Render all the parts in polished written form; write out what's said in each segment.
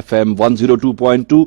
FM 102.2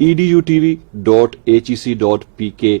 edutv.hec.pk,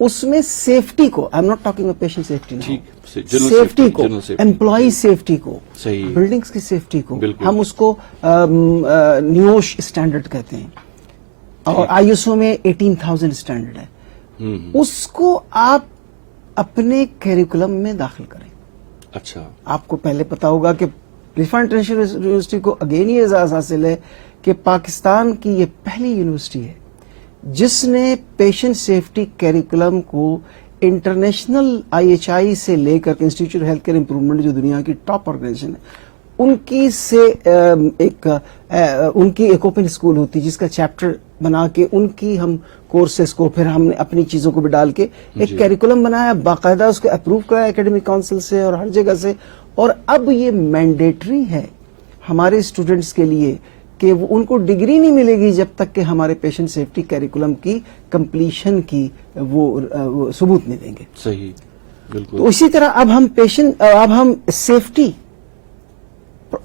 اس میں safety کو, I am not talking patient safety, general safety safety, کو, general safety. Employee safety کو, صحیح. Buildings کی سیفٹی کو, بالکل. ہم اس کو نیوش اسٹینڈرڈ کہتے ہیں, اور آئی ایس او میں 18,000 اسٹینڈرڈ ہے, اس کو آپ اپنے کیریکولم میں داخل کریں. اچھا, آپ کو پہلے پتا ہوگا کہ عرفان انٹرنیشنل یونیورسٹی کو اگین یہ اعزاز حاصل ہے کہ پاکستان کی یہ پہلی یونیورسٹی ہے جس نے پیشنٹ سیفٹی کیریکولم کو انٹرنیشنل آئی ایچ آئی سے لے کر institute of health care improvement جو دنیا کی ٹاپ آرگنائزیشن ہے ان کی سے ان کی ایک اوپن اسکول ہوتی جس کا چیپٹر بنا کے ان کی ہم کورسز کو پھر ہم نے اپنی چیزوں کو بھی ڈال کے ایک کیریکولم بنایا, باقاعدہ اس کو اپروو کرایا اکیڈمک کاؤنسل سے اور ہر جگہ سے, اور اب یہ مینڈیٹری ہے ہمارے اسٹوڈنٹس کے لیے کہ ان کو ڈگری نہیں ملے گی جب تک کہ ہمارے پیشنٹ سیفٹی کیریکولم کی کمپلیشن کی وہ ثبوت نہیں دیں گے. صحیح, بالکل. تو اسی طرح اب ہم سیفٹی,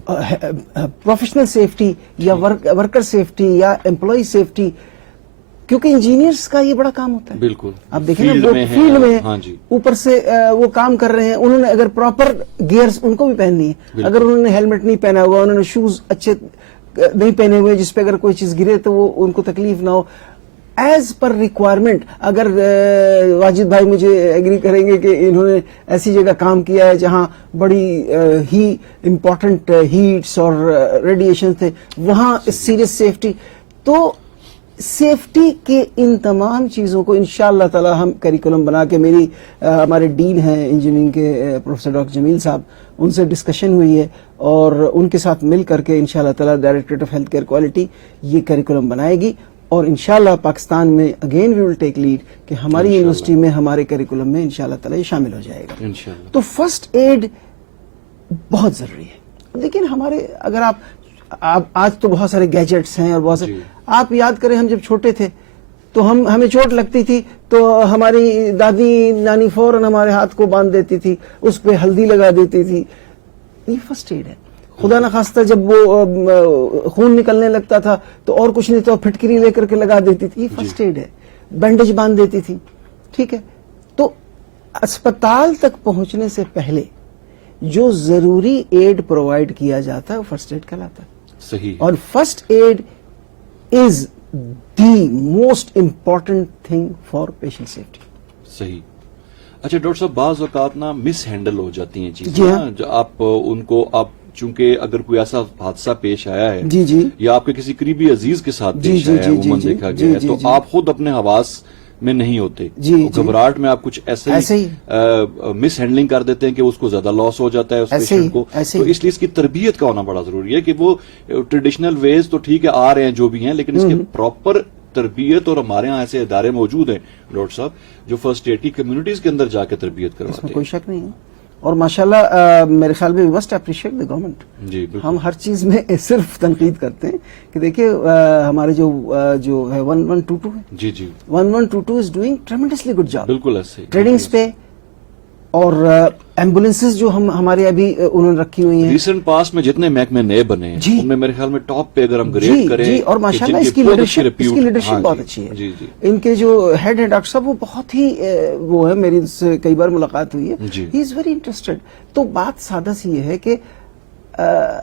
پروفیشنل سیفٹی یا ورکر سیفٹی یا امپلائی سیفٹی, کیونکہ انجینئرس کا یہ بڑا کام ہوتا ہے. بالکل, آپ دیکھیں نا وہ فیلڈ میں اوپر سے وہ کام کر رہے ہیں, انہوں نے اگر پراپر گیئرز ان کو بھی پہننی ہے, اگر انہوں نے ہیلمٹ نہیں پہنا ہوا, انہوں نے شوز اچھے نہیں پہنے ہوئے جس پہ اگر کوئی چیز گرے تو وہ ان کو تکلیف نہ ہو, ایز پر ریکوائرمنٹ. اگر واجد بھائی مجھے ایگری کریں گے کہ انہوں نے ایسی جگہ کام کیا ہے جہاں بڑی ہی امپورٹنٹ ہیٹس اور ریڈیشن تھے, وہاں سیریس سیفٹی, تو سیفٹی کے ان تمام چیزوں کو انشاءاللہ تعالی ہم کریکولم بنا کے, میری ہمارے ڈین ہیں انجینئرنگ کے پروفیسر ڈاکٹر جمیل صاحب, ان سے ڈسکشن ہوئی ہے اور ان کے ساتھ مل کر کے انشاءاللہ تعالی directorate of health care quality یہ کریکولم بنائے گی, اور انشاءاللہ پاکستان میں again we will take lead کہ ہماری یونیورسٹی میں ہمارے کریکولم میں انشاءاللہ تعالی یہ شامل ہو جائے گا انشاءاللہ. تو فرسٹ ایڈ بہت ضروری ہے. لیکن ہمارے اگر آپ آج تو بہت سارے گیجٹس ہیں اور بہت سارے, آپ یاد کریں ہم جب چھوٹے تھے تو ہمیں چوٹ لگتی تھی تو ہماری دادی نانی فوراً ہمارے ہاتھ کو باندھ دیتی تھی, اس پہ ہلدی لگا دیتی تھی. یہ فرسٹ ایڈ ہے. خدا نخواستہ جب وہ خون نکلنے لگتا تھا تو اور کچھ نہیں تو پھٹکری لے کر کے لگا دیتی تھی, یہ فرسٹ ایڈ ہے. بینڈیج باندھ دیتی تھی, ٹھیک ہے. تو اسپتال تک پہنچنے سے پہلے جو ضروری ایڈ پرووائڈ کیا جاتا ہے وہ فرسٹ ایڈ کہلاتا ہے. صحیح. اور first aid is the most important thing for patient safety. صحیح. اچھا ڈاکٹر صاحب, بعض اوقات نا مس ہینڈل ہو جاتی ہیں چیزیں, جی ہاں. جو آپ ان کو آپ چونکہ اگر کوئی ایسا حادثہ پیش آیا ہے جی جی یا آپ کے کسی قریبی عزیز کے ساتھ پیش آیا ہے, عموماً دیکھا گیا ہے, تو آپ خود اپنے حواس میں نہیں ہوتے, گھبراہٹ میں آپ کچھ ایسے ہی مس ہینڈلنگ کر دیتے ہیں کہ اس کو زیادہ لاس ہو جاتا ہے اس پیشنٹ کو. تو اس لیے اس کی تربیت کا ہونا بڑا ضروری ہے کہ وہ ٹریڈیشنل ویز تو ٹھیک ہے آ رہے ہیں جو بھی ہیں, لیکن اس کے پراپر تربیت, اور ہمارے ہاں ایسے ادارے موجود ہیں ڈاکٹر صاحب جو فرسٹ ایڈ کی کمیونٹیز کے اندر جا کے تربیت کرواتے ہیں. کوئی شک نہیں ہے. اور ماشاءاللہ میرے خیال میں we must appreciate the government. جی, ہم ہر چیز میں صرف تنقید کرتے ہیں کہ دیکھیے ہمارے جو ہے 1122 ہے, جی جی 1122 is doing tremendously good job. بالکل ایسے ٹریڈنگز پہ اور ایمبولینسز جو ہمارے ابھی انہوں نے رکھی ہوئی ہیں. ریسنٹ پاس میں جتنے محکمے نئے بنے ہیں ان میں میرے خیال میں ٹاپ پہ اگر ہم گریڈ کریں, جی, اور ماشاءاللہ اس کی لیڈرشپ بہت اچھی ہے. ان کے جو ہیڈ ہیں ڈاکٹر صاحب وہ بہت ہی وہ ہے, میری سے کئی بار ملاقات ہوئی ہے, ہی از ویری انٹرسٹڈ. تو بات سادہ سی یہ ہے کہ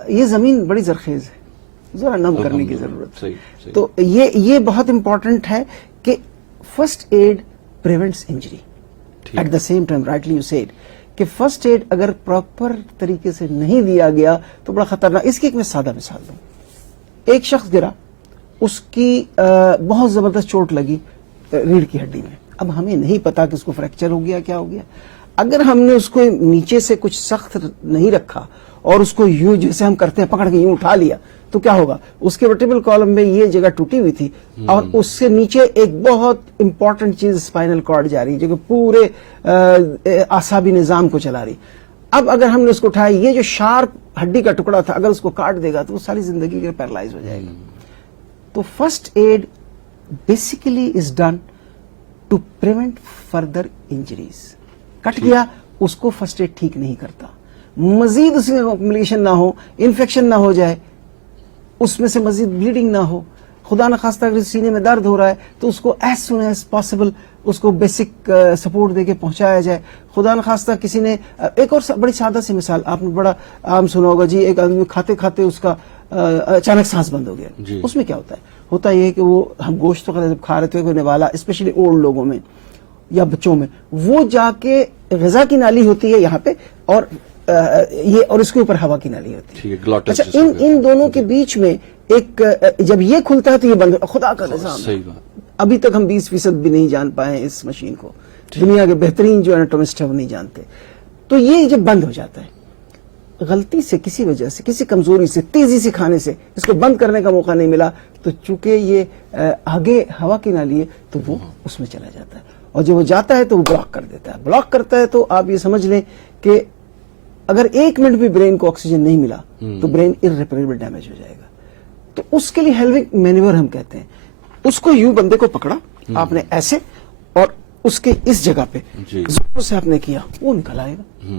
یہ زمین بڑی زرخیز ہے, ذرا نم کرنے کی ضرورت ہے. تو یہ بہت امپورٹنٹ ہے کہ first aid prevents injury. At the same time rightly you said کہ فرسٹ ایڈ اگر پراپر طریقے سے نہیں دیا گیا تو بڑا خطرناک. اس کی ایک میں سادہ مثال دوں. ایک شخص گرا, اس کی بہت زبردست چوٹ لگی ریڑھ کی ہڈی میں. اب ہمیں نہیں پتا کہ اس کو فریکچر ہو گیا کیا ہو گیا. اگر ہم نے اس کو نیچے سے کچھ سخت نہیں رکھا اور اس کو یوں جیسے ہم کرتے ہیں پکڑ کے یوں اٹھا لیا تو کیا ہوگا, اس کے ورٹیبل کالم میں یہ جگہ ٹوٹی ہوئی تھی اور اس سے نیچے ایک بہت امپورٹنٹ چیز اسپائنل کارڈ جا رہی جو کہ پورے اعصابی نظام کو چلا رہی. اب اگر ہم نے اس کو اٹھایا, یہ جو شارپ ہڈی کا ٹکڑا تھا اگر اس کو کاٹ دے گا تو وہ ساری زندگی کے لیے پیرالائز ہو جائے گا. تو first aid basically is done to prevent further injuries. کٹ گیا, اس کو فرسٹ ایڈ ٹھیک نہیں کرتا, مزید اس میں کمپلیکیشن نہ ہو, انفیکشن نہ ہو جائے, اس میں سے مزید بلیڈنگ نہ ہو, خدا نخواستہ اگر سینے میں درد ہو رہا ہے تو اس کو ایز سون ایز پاسبل اس کو بیسک سپورٹ دے کے پہنچایا جائے. خدا نخواستہ کسی نے ایک اور بڑی سادہ سی مثال آپ نے بڑا عام سنا ہوگا جی, ایک آدمی کھاتے کھاتے اس کا اچانک سانس بند ہو گیا. اس میں کیا ہوتا یہ ہے کہ وہ ہم گوشت وغیرہ جب کھا رہے تھے کوئی نوالا اسپیشلی اولڈ لوگوں میں یا بچوں میں, وہ جا کے غذا کی نالی ہوتی ہے یہاں پہ اور یہ اور اس کے اوپر ہوا کی نالی ہوتی ہے. اچھا ان دونوں کے بیچ میں ایک جب یہ کھلتا ہے تو یہ بند, خدا کا نظام. ابھی تک ہم 20% بھی نہیں جان پائے اس مشین کو, دنیا کے بہترین جو اناٹومسٹ ہیں وہ نہیں جانتے. تو یہ جب بند ہو جاتا ہے غلطی سے, کسی وجہ سے, کسی کمزوری سے, تیزی سے کھانے سے اس کو بند کرنے کا موقع نہیں ملا, تو چونکہ یہ آگے ہوا کی نالی ہے تو وہ اس میں چلا جاتا ہے, اور جب وہ جاتا ہے تو وہ بلاک کر دیتا ہے. بلاک کرتا ہے تو آپ یہ سمجھ لیں کہ اگر 1 منٹ بھی برین کو آکسیجن نہیں ملا تو برین irreparable ڈیمیج ہو جائے گا. تو اس کے لیے ہیلوک مینیور ہم کہتے ہیں. اس کو یوں بندے کو پکڑا آپ نے ایسے, اور اس کے اس جگہ پہ زور سے آپ نے کیا, وہ نکل آئے گا.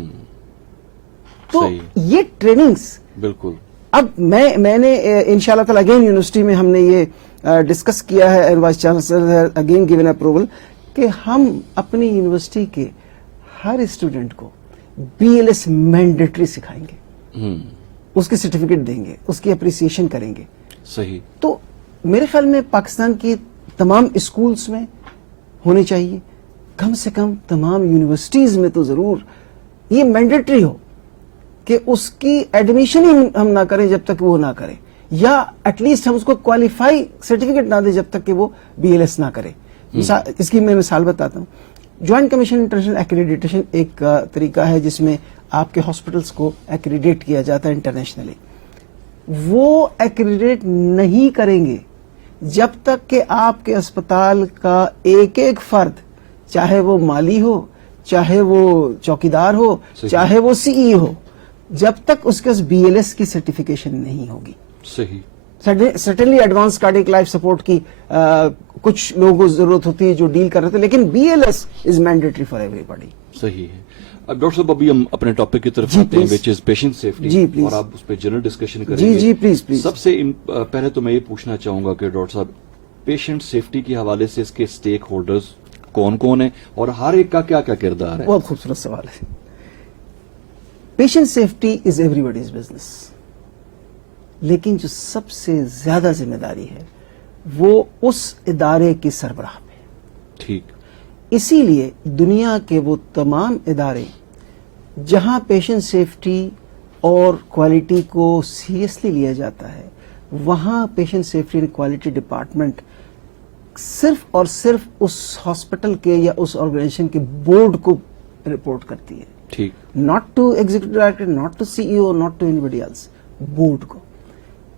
تو یہ ٹریننگز بالکل. اب میں نے انشاءاللہ تعالی اگین یونیورسٹی میں ہم نے یہ ڈسکس کیا ہے, vice chancellor again given approval کہ ہم اپنی یونیورسٹی کے ہر اسٹوڈنٹ کو BLS مینڈیٹری سکھائیں گے, اس کی سرٹیفکیٹ دیں گے, اس کی اپریسیشن کریں گے. صحیح. تو میرے خیال میں پاکستان کی تمام اسکولز میں ہونے چاہیے, کم سے کم تمام یونیورسٹیز میں تو ضرور یہ مینڈیٹری ہو کہ اس کی ایڈمیشن ہی ہم نہ کریں جب تک وہ نہ کرے, یا ایٹ لیسٹ ہم اس کو کوالیفائی سرٹیفکیٹ نہ دیں جب تک کہ وہ BLS نہ کرے. اس کی میں مثال بتاتا ہوں. جوائنٹ کمیشن انٹرنیشنل ایکریڈیٹیشن ایک طریقہ ہے جس میں آپ کے ہاسپٹلس کو ایکریڈیٹ کیا جاتا ہے انٹرنیشنلی. وہ ایکریڈیٹ نہیں کریں گے جب تک کہ آپ کے اسپتال کا ایک ایک فرد, چاہے وہ مالی ہو, چاہے وہ چوکیدار ہو, چاہے وہ CE ہو, جب تک اس کے BLS کی سرٹیفکیشن نہیں ہوگی. صحیح. Certainly advance cardiac life support کی کچھ لوگوں کو ضرورت ہوتی ہے جو ڈیل کر رہے تھے, لیکن BLS is mandatory for every body. صحیح ہے. اب ڈاکٹر صاحب ابھی ہم اپنے ٹاپک کی طرف آتے ہیں وچ از پیشنٹ سیفٹی, اور آپ اس پہ جنرل ڈسکشن کریں گے. جی پلیز. سب سے پہلے تو میں یہ پوچھنا چاہوں گا کہ ڈاکٹر صاحب پیشنٹ سیفٹی کے حوالے سے اس کے اسٹیک ہولڈرز کون کون ہیں اور ہر ایک کا کیا کیا کردار ہے؟ بہت خوبصورت سوال ہے. Patient safety is every bodies business, لیکن جو سب سے زیادہ ذمہ داری ہے وہ اس ادارے کے سربراہ پہ. ٹھیک. اسی لیے دنیا کے وہ تمام ادارے جہاں پیشنٹ سیفٹی اور کوالٹی کو سیریسلی لیا جاتا ہے, وہاں patient safety and quality department صرف اور صرف اس ہاسپٹل کے یا اس آرگنائزیشن کے بورڈ کو رپورٹ کرتی ہے. ٹھیک. Not to executive director, not to CEO, not to anybody else, board کو.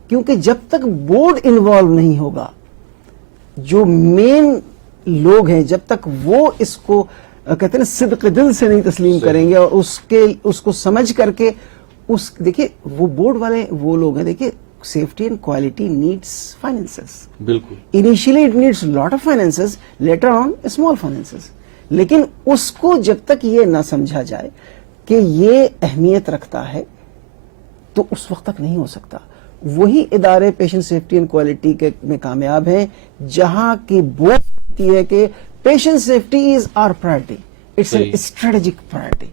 کیونکہ جب تک بورڈ انوالو نہیں ہوگا, جو مین لوگ ہیں, جب تک وہ اس کو کہتے ہیں صدق دل سے نہیں تسلیم کریں گے اور اس کو سمجھ کر کے دیکھیے وہ بورڈ والے وہ لوگ ہیں, دیکھیے safety and quality needs finances. بالکل. Initially it needs lot of finances, later on small finances. لیکن اس کو جب تک یہ نہ سمجھا جائے کہ یہ اہمیت رکھتا ہے تو اس وقت تک نہیں ہو سکتا. وہی ادارے پیشنٹ سیفٹی اینڈ کوالٹی میں کامیاب ہیں جہاں کی بورڈ ہوتی ہے کہ patient safety is our priority, it's an strategic priority,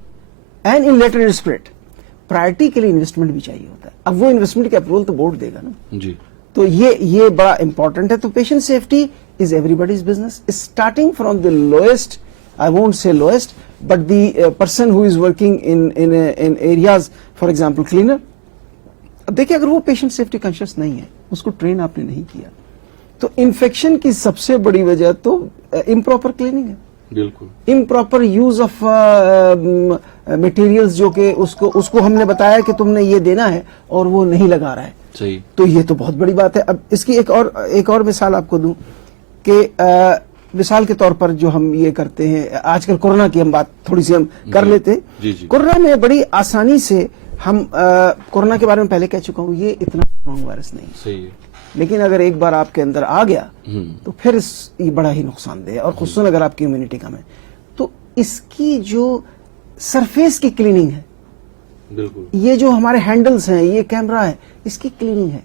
and in letter spirit priority کے لیے انویسٹمنٹ بھی چاہیے ہوتا ہے. اب وہ انویسٹمنٹ کے اپروول تو بورڈ دے گا نا. جی. تو یہ بڑا امپورٹنٹ ہے. تو patient safety is every bodies business, starting from the lowest, I won't say lowest, but the person who is working in areas, for example cleaner. اب دیکھیں اگر وہ پیشنٹ سیفٹی کانشیس نہیں ہے, اس کو ٹرین آپ نے نہیں کیا, تو انفیکشن کی سب سے بڑی وجہ تو امپراپر کلیننگ ہے. بالکل. امپراپر یوز آف مٹیریلز, جو کہ اس کو ہم نے بتایا کہ تم نے یہ دینا ہے اور وہ نہیں لگا رہا ہے. صحیح. تو یہ تو بہت بڑی بات ہے. اب اس کی ایک اور مثال آپ کو دوں کہ مثال کے طور پر جو ہم یہ کرتے ہیں آج کل, کورونا کی ہم بات تھوڑی سی ہم کر لیتے ہیں. جی جی. کورونا میں بڑی آسانی سے ہم کورونا کے بارے میں پہلے کہہ چکا ہوں, یہ اتنا اسٹرانگ وائرس نہیں. صحیح ہے. لیکن اگر ایک بار آپ کے اندر آ گیا تو پھر یہ بڑا ہی نقصان دہ ہے, اور خصوصاً اگر آپ کی امیونٹی کم ہے. تو اس کی جو سرفیس کی کلیننگ ہے, بالکل, یہ جو ہمارے ہینڈلز ہیں, یہ کیمرہ ہے, اس کی کلیننگ ہے,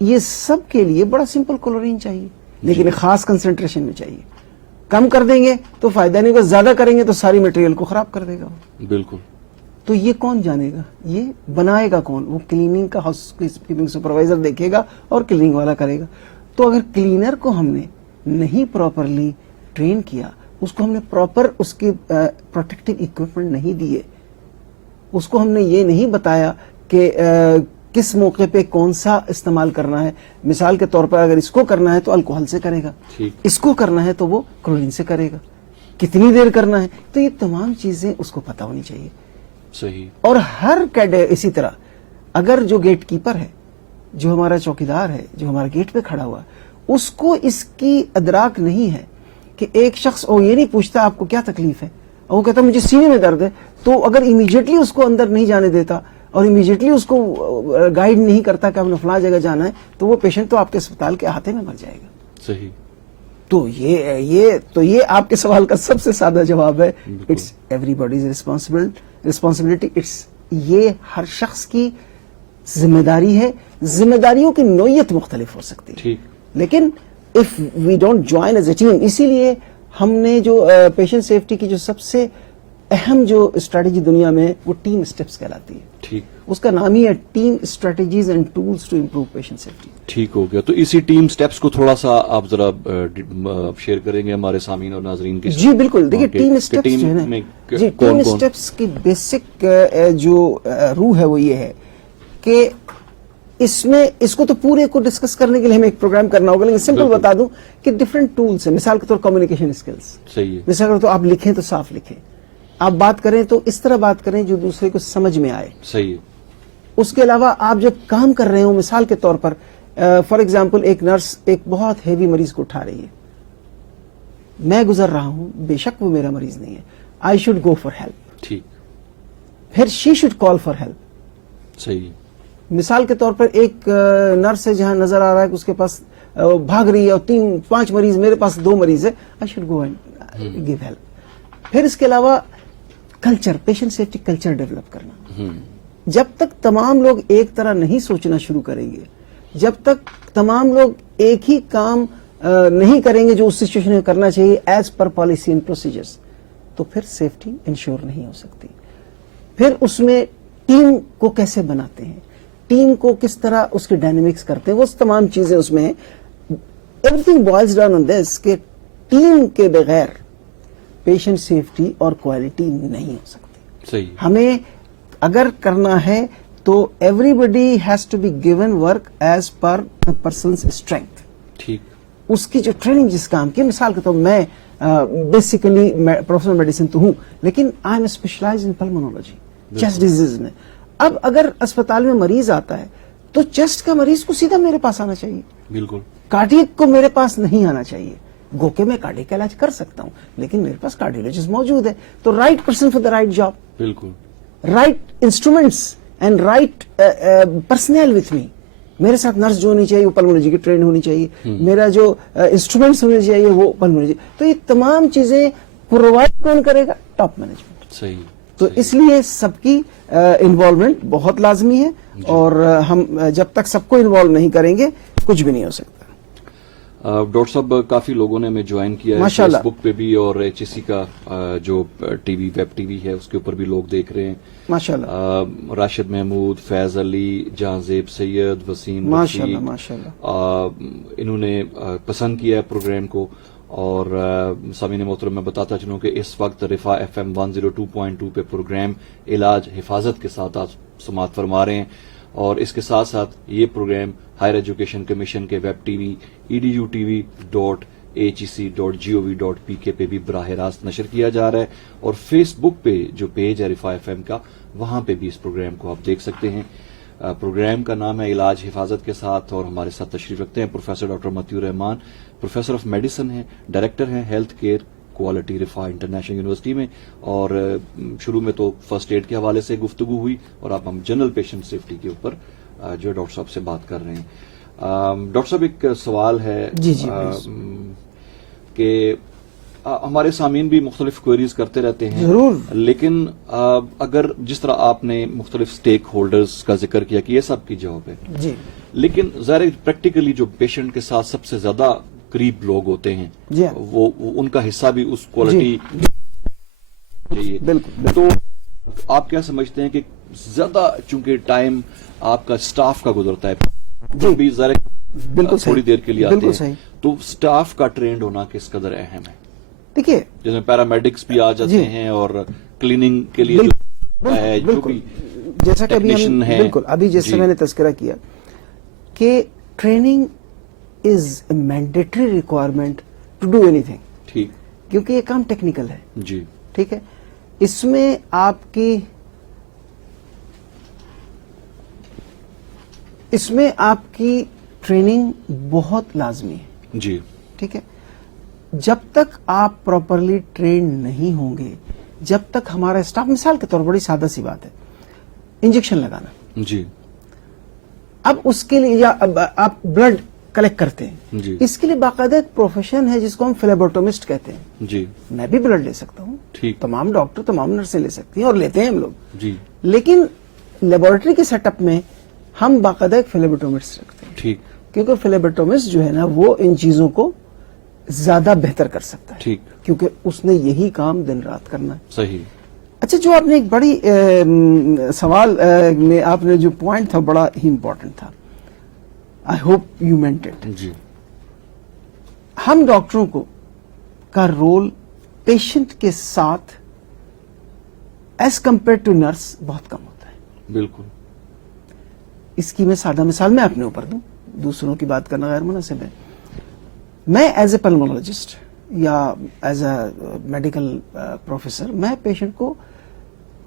یہ سب کے لیے بڑا سمپل کلورین چاہیے, لیکن خاص کنسنٹریشن میں چاہیے. کم کر دیں گے تو فائدہ نہیں ہوگا, زیادہ کریں گے تو ساری مٹیریل کو خراب کر دے گا. بالکل. تو یہ کون جانے گا, یہ بنائے گا کون؟ وہ کلیننگ کا ہاؤس کیپنگ سپروائزر دیکھے گا اور کلیننگ والا کرے گا. تو اگر کلینر کو ہم نے نہیں پراپرلی ٹرین کیا, اس کو ہم نے پراپر اس کی پروٹیکٹیو اکوپمنٹ نہیں دیے, اس کو ہم نے یہ نہیں بتایا کہ کس موقع پہ کون سا استعمال کرنا ہے. مثال کے طور پر اگر اس کو کرنا ہے تو الکوہل سے کرے گا, اس کو کرنا ہے تو وہ کلورین سے کرے گا, کتنی دیر کرنا ہے, تو یہ تمام چیزیں اس کو پتہ ہونی چاہیے. صحیح. اور ہر کیڈر اسی طرح, اگر جو گیٹ کیپر ہے, جو ہمارا چوکیدار ہے, جو ہمارا گیٹ پہ کھڑا ہوا, اس کو اس کی ادراک نہیں ہے کہ ایک شخص وہ یہ نہیں پوچھتا آپ کو کیا تکلیف ہے, اور وہ کہتا مجھے سینے میں درد ہے, تو اگر امیڈیٹلی اس کو اندر نہیں جانے دیتا اور امیڈیٹلی اس کو گائیڈ نہیں کرتا کہ آپ نے فلاں جگہ جانا ہے, تو وہ پیشنٹ تو آپ کے اسپتال کے احاطے میں مر جائے گا. صحیح. تو یہ آپ کے سوال کا سب سے سادہ جواب ہے, اٹس ایوری باڈیز ریسپانسبلٹی. یہ ہر شخص کی ذمہ داری ہے. ذمہ داریوں کی نوعیت مختلف ہو سکتی ہے, لیکن if we don't join as a team, اسی لیے ہم نے جو پیشنٹ سیفٹی کی جو سب سے اہم جو اسٹریٹجی دنیا میں وہ ٹیم اسٹیپس کہلاتی ہے. ٹھیک. اس کا نام ہی ہے team strategies and tools to improve patient safety. ٹھیک ہو گیا. تو اسی ٹیم سٹیپس کو تھوڑا سا آپ ذرا شیئر کریں گے ہمارے سامعین اور ناظرین کے. جی بالکل. دیکھیے ٹیم اسٹیپس جو ہے نا, جی ٹیم اسٹیپس کی بیسک جو روح ہے وہ یہ ہے کہ اس کو تو پورے کو ڈسکس کرنے کے لیے ہمیں ایک پروگرام کرنا ہوگا, لیکن سمپل بتا دوں کہ ڈفرنٹ ٹولس ہیں. مثال کے طور کمیونیکیشن اسکلس. صحیح ہے. مثال کے طور تو آپ لکھیں تو صاف لکھیں, آپ بات کریں تو اس طرح بات کریں جو دوسرے کو سمجھ میں آئے. صحیح ہے. اس کے علاوہ آپ جب کام کر رہے ہوں, مثال کے طور پر فار ایگزامپل ایک نرس ایک بہت ہیوی مریض کو اٹھا رہی ہے, میں گزر رہا ہوں, بے شک وہ میرا مریض نہیں ہے, I should go for help. ٹھیک. پھر she should call for help. صحیح. مثال کے طور پر ایک نرس ہے جہاں نظر آ رہا ہے کہ اس کے پاس بھاگ رہی ہے اور 3-5 مریض, میرے پاس 2 مریض ہے, I should go and give help. پھر اس کے علاوہ culture, patient safety culture develop کرنا. جب تک تمام لوگ ایک طرح نہیں سوچنا شروع کریں گے, جب تک تمام لوگ ایک ہی کام نہیں کریں گے جو اس سچویشن میں کرنا چاہیے as per policy and procedures, تو پھر سیفٹی انشور نہیں ہو سکتی. پھر اس میں ٹیم کو کیسے بناتے ہیں, ٹیم کو کس طرح اس کے ڈائنامکس کرتے ہیں, وہ تمام چیزیں اس میں ہیں. Everything boils down on this کہ ٹیم کے بغیر پیشنٹ سیفٹی اور کوالٹی نہیں ہو سکتی. صحیح. ہمیں اگر کرنا ہے تو everybody has to be given work as per person's strength. ٹھیک. اس کی جو ٹریننگ جس کام کی, مثال کے طور میں بیسیکلی پروفیشنل میڈیسن تو ہوں, لیکن I am specialize in pulmonology, chest disease میں. اب اگر اسپتال میں مریض آتا ہے تو چیسٹ کا مریض کو سیدھا میرے پاس آنا چاہیے. بالکل. کارڈیک کو میرے پاس نہیں آنا چاہیے. گو کہ میں کارڈیک کا علاج کر سکتا ہوں, لیکن میرے پاس کارڈیولوجسٹ موجود ہے, تو right person for the right job. بالکل. Right instruments and right personnel with me. میرے ساتھ نرس جو ہونی چاہیے وہ پلمونالوجی کی ٹرین ہونی چاہیے, میرا جو انسٹرومینٹس ہونے چاہیے وہ پلمونالوجی. تو یہ تمام چیزیں پرووائڈ کون کرے گا؟ Top management. صحیح. تو اس لیے سب کی انوالومنٹ بہت لازمی ہے, اور ہم جب تک سب کو انوالو نہیں کریں گے کچھ بھی نہیں ہو سکتا. ڈاکٹر صاحب کافی لوگوں نے ہمیں جوائن کیا ہے فیس بک پہ بھی, اور HSC کا جو T V web T V ہے اس کے اوپر بھی لوگ دیکھ رہے ہیں. ماشاءاللہ. راشد محمود, فیض علی, جہانزیب سید, وسیم, ماشاءاللہ انہوں نے پسند کیا ہے پروگرام کو. اور سامعین محترم میں بتاتا چلوں کہ اس وقت رفا FM 102.2 پہ پروگرام علاج حفاظت کے ساتھ آپ سماعت فرما رہے ہیں, اور اس کے ساتھ ساتھ یہ پروگرام ہائر ایجوکیشن کمیشن کے ویب ٹی وی edutv.hec.gov.pk پہ بھی براہ راست نشر کیا جا رہا ہے, اور فیس بک پہ جو پیج ہے رفا FM کا وہاں پہ بھی اس پروگرام کو آپ دیکھ سکتے ہیں. پروگرام کا نام ہے علاج حفاظت کے ساتھ, اور ہمارے ساتھ تشریف رکھتے ہیں professor doctor Matiur Rahman, professor of medicine ہیں, ڈائریکٹر ہیں health care quality Riphah international university میں. اور شروع میں تو فرسٹ ایڈ کے حوالے سے گفتگو ہوئی, اور اب ہم جنرل پیشنٹ سیفٹی کے اوپر جو ڈاکٹر صاحب سے بات کر رہے ہیں. ڈاکٹر صاحب ایک سوال ہے کہ ہمارے سامعین بھی مختلف کوئریز کرتے رہتے ہیں, ضرور, لیکن اگر جس طرح آپ نے مختلف سٹیک ہولڈرز کا ذکر کیا کہ یہ سب کی جاب ہے, لیکن ظاہر پریکٹیکلی جو پیشنٹ کے ساتھ سب سے زیادہ قریب لوگ ہوتے ہیں جی ہاں. وہ ان کا حصہ بھی اس کوالٹی چاہیے. بالکل. تو آپ کیا سمجھتے ہیں کہ زیادہ چونکہ ٹائم آپ کا سٹاف کا گزرتا ہے, جی بھی ذرا بالکل تھوڑی دیر کے لیے آتے بالکل ہیں, صحیح. تو سٹاف کا ٹرینڈ ہونا کس قدر اہم ہے؟ دیکھیے جس میں پیرامیڈکس بھی آ جاتے جی. ہیں اور کلیننگ کے لیے جو ہے, جو بھی جیسا کہ ابھی ٹیکنیشین ہم ہیں. بالکل ابھی جیسے جی. میں نے تذکرہ کیا کہ training is a mandatory requirement to do anything, ٹھیک. کیونکہ یہ کام ٹیکنیکل ہے. جی. ٹھیک ہے, اس میں آپ کی ٹریننگ بہت لازمی ہے. جی. ٹھیک ہے, جب تک آپ پراپرلی ٹرینڈ نہیں ہوں گے, جب تک ہمارا اسٹاف, مثال کے طور پر بڑی سادہ سی بات ہے, انجیکشن لگانا. جی. اب اس کے لیے یا اب آپ بلڈ کلیکٹ کرتے ہیں, جی. اس کے لیے باقاعدہ ایک پروفیشن ہے جس کو ہم فلیبوٹومسٹ کہتے ہیں. جی. میں بھی بلڈ لے سکتا ہوں, ٹھیک. تمام ڈاکٹر تمام نرسیں لے سکتی ہیں اور لیتے ہیں ہم لوگ. جی. لیکن لیبورٹری کے سیٹ اپ میں ہم باقاعدہ ایک فلیبوٹومسٹ رکھتے ہیں, ٹھیک. کیونکہ فلیبوٹومسٹ جو ہے نا وہ ان چیزوں کو زیادہ بہتر کر سکتا ہے, ٹھیک. کیونکہ اس نے یہی کام دن رات کرنا ہے. صحیح. اچھا, جو آپ نے ایک بڑی سوال میں آپ نے جو پوائنٹ تھا بڑا ہی امپورٹنٹ تھا, I hope you meant it. جی. ہم ڈاکٹروں کا رول پیشنٹ کے ساتھ ایز کمپیئر ٹو نرس بہت کم ہوتا ہے. بالکل. اس کی میں سادہ مثال میں اپنے اوپر دوں, دوسروں کی بات کرنا غیر مناسب ہے. میں ایز اے پلمولوجسٹ یا ایز اے میڈیکل پروفیسر میں پیشنٹ کو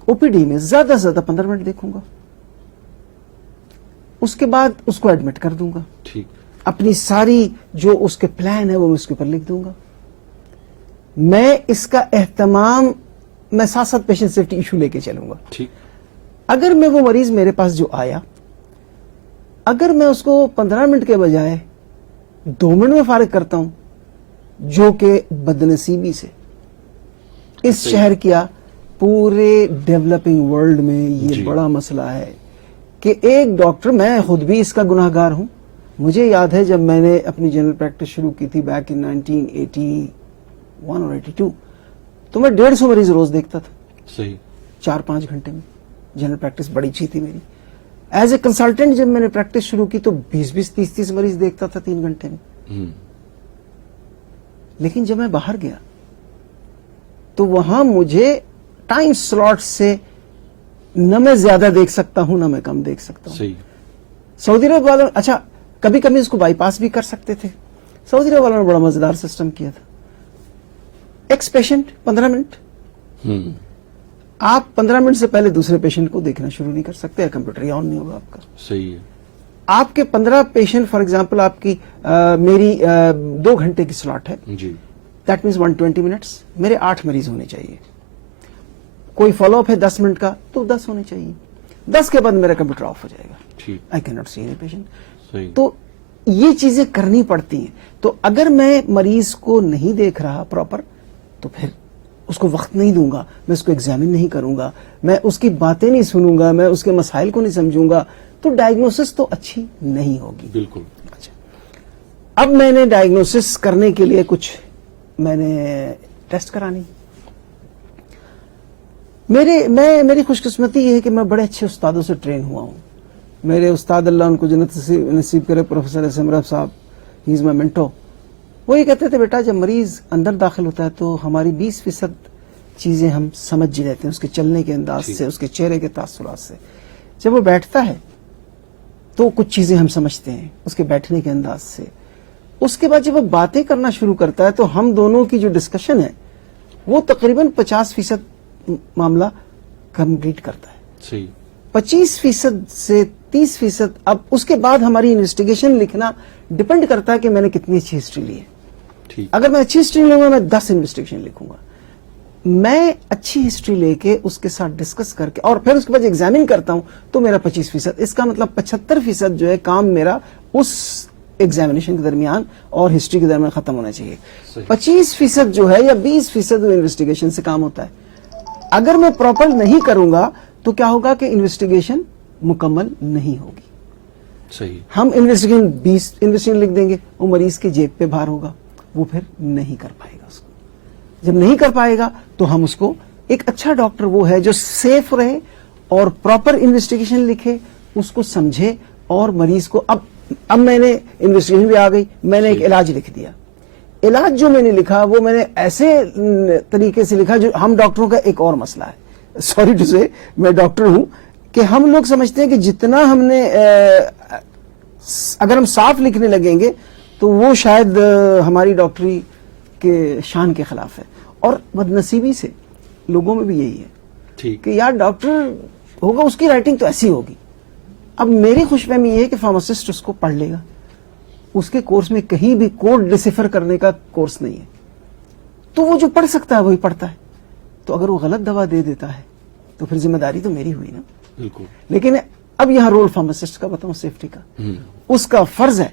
او پی ڈی میں زیادہ سے زیادہ 15 منٹ دیکھوں گا, اس کے بعد اس کو ایڈمٹ کر دوں گا. ٹھیک. اپنی ساری جو اس کے پلان ہے وہ میں اس کے اوپر لکھ دوں گا. میں اس کا اہتمام میں ساتھ ساتھ پیشنٹ سیفٹی ایشو لے کے چلوں گا. ٹھیک. اگر میں وہ مریض میرے پاس جو آیا, اگر میں اس کو 15 منٹ کے بجائے 2 منٹ میں فارغ کرتا ہوں, جو کہ بدنصیبی سے اس شہر کیا پورے ڈیولپنگ ورلڈ میں یہ جی. بڑا مسئلہ ہے کہ ایک ڈاکٹر, میں خود بھی اس کا گناہ گار ہوں. مجھے یاد ہے جب میں نے اپنی جنرل پریکٹس شروع کی تھی بیک ان 1981 اور 82, تو میں 150 مریض روز دیکھتا تھا. صحیح. 4-5 گھنٹے میں. جنرل پریکٹس بڑی اچھی تھی میری. ایز اے کنسلٹنٹ جب میں نے پریکٹس شروع کی تو 20-20, 30-30 مریض دیکھتا تھا 3 گھنٹے میں. لیکن جب میں باہر گیا تو وہاں مجھے ٹائم سلاٹ سے نہ میں زیادہ دیکھ سکتا ہوں نہ میں کم دیکھ سکتا ہوں. صحیح. سعودی عرب والوں, اچھا کبھی کبھی اس کو بائی پاس بھی کر سکتے تھے. سعودی عرب والوں نے بڑا مزیدار سسٹم کیا تھا. ایکس پیشنٹ 15 منٹ, آپ 15 منٹ سے پہلے دوسرے پیشنٹ کو دیکھنا شروع نہیں کر سکتے, کمپیوٹر ہی آن نہیں ہوگا آپ کا. صحیح ہے. آپ کے 15 پیشنٹ, فار ایگزامپل آپ کی میری 2 گھنٹے کی سلاٹ ہے, جی. دیٹ مینس 120 منٹس, میرے 8 مریض ہونے چاہیے. کوئی فالو اپ ہے 10 منٹ کا تو 10 ہونے چاہیے. 10 کے بعد میرا کمپیوٹر آف ہو جائے گا. ٹھیک. آئی کی ناٹ سی اینی پیشنٹ. صحیح. تو یہ چیزیں کرنی پڑتی ہیں. تو اگر میں مریض کو نہیں دیکھ رہا پراپر تو پھر اس کو وقت نہیں دوں گا, میں اس کو ایگزامن نہیں کروں گا, میں اس کی باتیں نہیں سنوں گا, میں اس کے مسائل کو نہیں سمجھوں گا, تو ڈائگنوسس تو اچھی نہیں ہوگی. بالکل. اچھا, اب میں نے ڈائگنوسس کرنے کے لیے کچھ میں نے ٹیسٹ کرانی. میری خوش قسمتی یہ ہے کہ میں بڑے اچھے استادوں سے ٹرین ہوا ہوں. میرے استاد اللہ ان کو جنت نصیب کرے, پروفیسر اسم رف صاحب, ہی از مائی مینٹور. وہ یہ کہتے تھے بیٹا جب مریض اندر داخل ہوتا ہے تو ہماری 20% چیزیں ہم سمجھ لیتے ہیں, اس کے چلنے کے انداز سے, اس کے چہرے کے تاثرات سے. جب وہ بیٹھتا ہے تو کچھ چیزیں ہم سمجھتے ہیں اس کے بیٹھنے کے انداز سے. اس کے بعد جب وہ باتیں کرنا شروع کرتا ہے تو ہم دونوں کی جو ڈسکشن ہے وہ تقریباً 50% معاملہ کمپلیٹ کرتا ہے. صحیح. 25% سے 30%. اب اس کے بعد ہماری انویسٹیگیشن لکھنا ڈپینڈ کرتا ہے کہ میں نے کتنی اچھی ہسٹری لی ہے. ٹھیک. اگر میں اچھی ہسٹری لوں گا میں 10 انویسٹیگیشن لکھوں گا. میں اچھی ہسٹری لے کے اس کے ساتھ ڈسکس کر کے اور پھر اس کے بعد ایگزامن کرتا ہوں تو میرا 25%. اس کا مطلب 75% جو ہے کام میرا اس ایگزامینیشن کے درمیان اور ہسٹری کے درمیان ختم ہونا چاہیے. 25% جو ہے یا 20% انویسٹیگیشن سے کام ہوتا ہے. اگر میں پراپر نہیں کروں گا تو کیا ہوگا کہ انویسٹیگیشن مکمل نہیں ہوگی. صحیح. ہم انویسٹیگیشن 20 انویسٹیگیشن لکھ دیں گے، وہ مریض کے جیب پہ بھار ہوگا، وہ پھر نہیں کر پائے گا اس کو. جب نہیں کر پائے گا تو ہم اس کو، ایک اچھا ڈاکٹر وہ ہے جو سیف رہے اور پراپر انویسٹیگیشن لکھے، اس کو سمجھے اور مریض کو. اب میں نے انویسٹیگیشن بھی آ گئی، میں نے ایک علاج لکھ دیا. علاج جو میں نے لکھا وہ میں نے ایسے طریقے سے لکھا جو ہم ڈاکٹروں کا ایک اور مسئلہ ہے، سوری ٹو سے میں ڈاکٹر ہوں، کہ ہم لوگ سمجھتے ہیں کہ جتنا ہم نے اگر ہم صاف لکھنے لگیں گے تو وہ شاید ہماری ڈاکٹری کے شان کے خلاف ہے. اور بدنصیبی سے لوگوں میں بھی یہی ہے ٹھیک. کہ یار ڈاکٹر ہوگا اس کی رائٹنگ تو ایسی ہوگی. اب میری خوش فہمی یہ ہے کہ فارماسسٹ اس کو پڑھ لے گا، اس کے کورس میں کہیں بھی کوڈ ڈسیفر کرنے کا کورس نہیں ہے، تو وہ جو پڑھ سکتا ہے وہی پڑھتا ہے. تو اگر وہ غلط دوا دے دیتا ہے تو پھر ذمہ داری تو میری ہوئی نا. بالکل. لیکن اب یہاں رول فارماسسٹ کا بتاؤں، سیفٹی کا. اس کا فرض ہے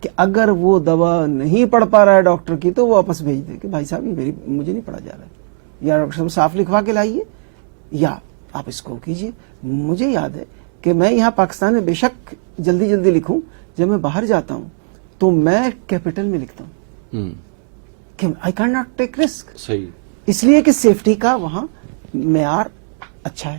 کہ اگر وہ دوا نہیں پڑھ پا رہا ہے ڈاکٹر کی تو وہ واپس بھیج دے کہ بھائی صاحب یہ مجھے نہیں پڑھا جا رہا ہے، یا ڈاکٹر صاحب صاف لکھوا کے لائیے یا آپ اس کو کیجیے. مجھے یاد ہے کہ میں یہاں پاکستان میں بے شک جلدی جلدی لکھوں، جب میں باہر جاتا ہوں تو میں کیپٹل میں لکھتا ہوں کہ I can not take risk. صحیح. اس لیے کہ سیفٹی کا وہاں معیار اچھا ہے.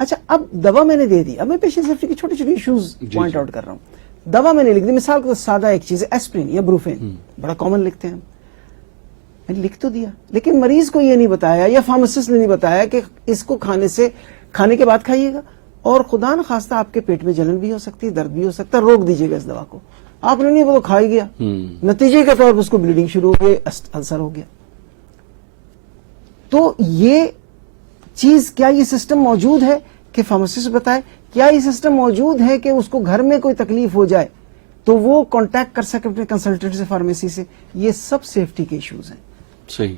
اچھا اب دوا میں نے دے دی، اب میں پیشنٹ سیفٹی کی چھوٹی چھوٹی ایشوز پوائنٹ آؤٹ کر رہا ہوں. دوا میں نے لکھ دی، مثال کے سادہ ایک چیز ہے ایسپرین یا بروفین، بڑا کامن لکھتے ہیں ہم. میں نے لکھ تو دیا لیکن مریض کو یہ نہیں بتایا یا فارماسسٹ نے نہیں بتایا کہ اس کو کھانے کے بعد کھائیے گا، اور خدا نخواستہ آپ کے پیٹ میں جلن بھی ہو سکتی ہے، درد بھی ہو سکتا ہے، روک دیجیے گا اس دوا کو. آپ نے نہیں، وہ تو کھا ہی گیا، نتیجے کے طور پر اس کو بلیڈنگ شروع ہو گئی، السر ہو گیا. تو یہ چیز، کیا یہ سسٹم موجود ہے کہ فارماسسٹ بتائے؟ کیا یہ سسٹم موجود ہے کہ اس کو گھر میں کوئی تکلیف ہو جائے تو وہ کانٹیکٹ کر سکے اپنے کنسلٹنٹ سے، فارمیسی سے؟ یہ سب سیفٹی کے ایشوز ہیں. صحیح.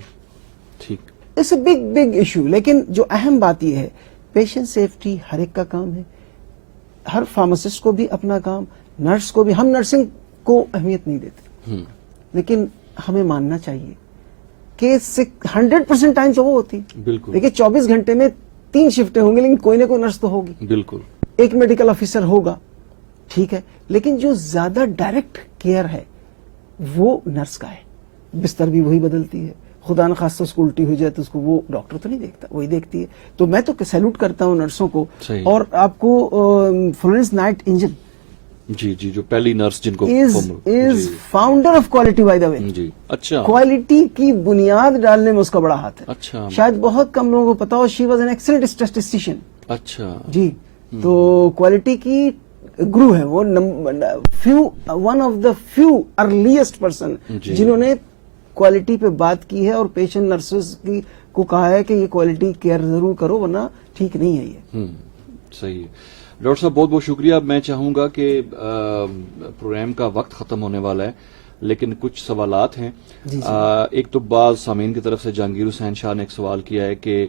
ٹھیک. It's a big issue. لیکن جو اہم بات یہ ہے، پیشنٹ سیفٹی ہر ایک کا کام ہے، ہر فارماسسٹ کو بھی اپنا کام، نرس کو بھی. ہم نرسنگ کو اہمیت نہیں دیتے، لیکن ہمیں ماننا چاہیے کہ 100% ٹائم تو وہ ہوتی. بالکل. دیکھیے 24 گھنٹے میں 3 شفٹیں ہوں گی لیکن کوئی نہ کوئی نرس تو ہوگی. بالکل. ایک میڈیکل آفیسر ہوگا، ٹھیک ہے، لیکن جو زیادہ ڈائریکٹ کیئر ہے وہ نرس کا ہے. بستر بھی وہی بدلتی ہے، خدا نخواستہ اس کو الٹی ہو جائے تو اس کو وہ ڈاکٹر تو نہیں دیکھتا، وہی دیکھتی ہے. تو میں تو سیلوٹ کرتا ہوں نرسوں کو. اور آپ کو فلورنس نائٹ انجن جی جو پہلی نرس جن کو as founder of quality by the way. جی. اچھا. کوالٹی کی بنیاد ڈالنے میں اس کا بڑا ہاتھ ہے. اچھا. شاید بہت کم لوگوں کو پتا ہو، شی واز این ایکسلنٹ اسٹیٹسٹیشین. اچھا. جی. تو کوالٹی کی گرو ہے وہ، one of the few earliest person جنہوں نے کوالٹی پہ بات کی ہے اور پیشنٹ نرسز کو کہا ہے کہ یہ کوالٹی کیئر ضرور کرو ورنہ ٹھیک نہیں ہے یہ. صحیح. ڈاکٹر صاحب بہت بہت شکریہ. میں چاہوں گا کہ پروگرام کا وقت ختم ہونے والا ہے لیکن کچھ سوالات ہیں. ایک تو بعض سامعین کی طرف سے جہانگیر حسین شاہ نے ایک سوال کیا ہے کہ